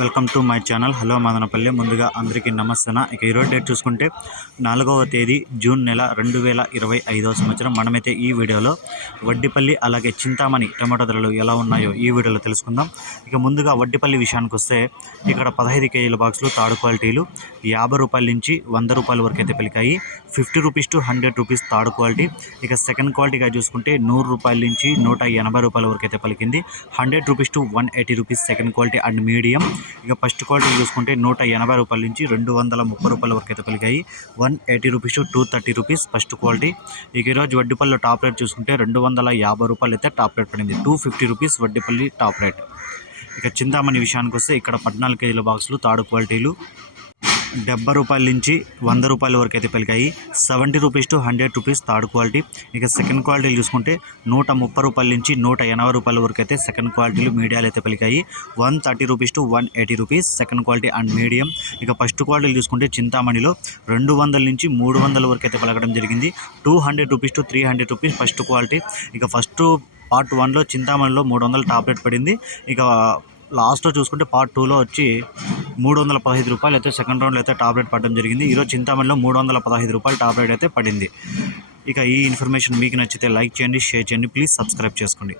Welcome to my channel. Hello Madanapalle. ముందుగా అందరికీ నమస్తే ఇక ఈరోజు డేట్ చూసుకుంటే నాలుగవ తేదీ జూన్ నెల రెండు వేల ఇరవై ఐదవ సంవత్సరం. మనమైతే ఈ వీడియోలో వడ్డిపల్లి అలాగే చింతామణి టమాటో ధరలు ఎలా ఉన్నాయో ఈ వీడియోలో తెలుసుకుందాం. ఇక ముందుగా వడ్డిపల్లి విషయానికి వస్తే ఇక్కడ పదహైదు కేజీల బాక్సులు తాడు క్వాలిటీలు యాభై రూపాయల నుంచి వంద రూపాయల వరకు అయితే పలికాయి fifty rupees to hundred rupees third quality. ఇక సెకండ్ క్వాలిటీగా చూసుకుంటే నూరు రూపాయల నుంచి నూట ఎనభై రూపాయల వరకు అయితే పలికింది. Hundred rupees to one eighty rupees second quality and medium. ఇక ఫస్ట్ క్వాలిటీ చూసుకుంటే నూట ఎనభై రూపాయల నుంచి రెండు వందల ముప్పై రూపాయల వరకు అయితే పెరిగాయి one eighty rupees two thirty rupees first quality. ఇక ఈరోజు వడ్డీపల్లి టాప్ రేట్ చూసుకుంటే రెండు వందల యాభై రూపాయలు అయితే టాప్ రేట్ పడింది. Two fifty rupees Vaddipalli top rate. ఇక చింతామణి విషయానికి వస్తే ఇక్కడ పద్నాలుగు కేజీల బాక్సులు తాడు క్వాలిటీలు. డెబ్బై రూపాయల నుంచి వంద రూపాయల వరకు అయితే పలికాయి seventy rupees to hundred rupees third quality. ఇక సెకండ్ క్వాలిటీలు చూసుకుంటే నూట ముప్పై రూపాయల నుంచి నూట ఎనభై రూపాయల వరకు అయితే సెకండ్ క్వాలిటీలు మీడియాలు అయితే పలికాయి one thirty rupees to one eighty rupees second quality and medium. ఇక ఫస్ట్ క్వాలిటీలు చూసుకుంటే చింతామణిలో రెండు వందల నుంచి మూడు వందల వరకు అయితే పలకడం జరిగింది. Two hundred rupees to three hundred rupees first quality. ఇక ఫస్ట్ పార్ట్ వన్లో చింతామణిలో మూడు వందల టాబ్లెట్ పడింది. ఇక లాస్ట్లో చూసుకుంటే పార్ట్ టూలో వచ్చి మూడు వందల పదహైదు రూపాయలు అయితే సెకండ్ రౌండ్లో అయితే టాబ్లెట్ పడడం జరిగింది. ఈరోజు చింతామణిలో మూడు వందల పదహైదు రూపాయలు టాబ్లెట్ అయితే పడింది. ఇక ఈ ఇన్ఫర్మేషన్ మీకు నచ్చితే లైక్ చేయండి షేర్ చేయండి ప్లీజ్ సబ్స్క్రైబ్ చేసుకోండి.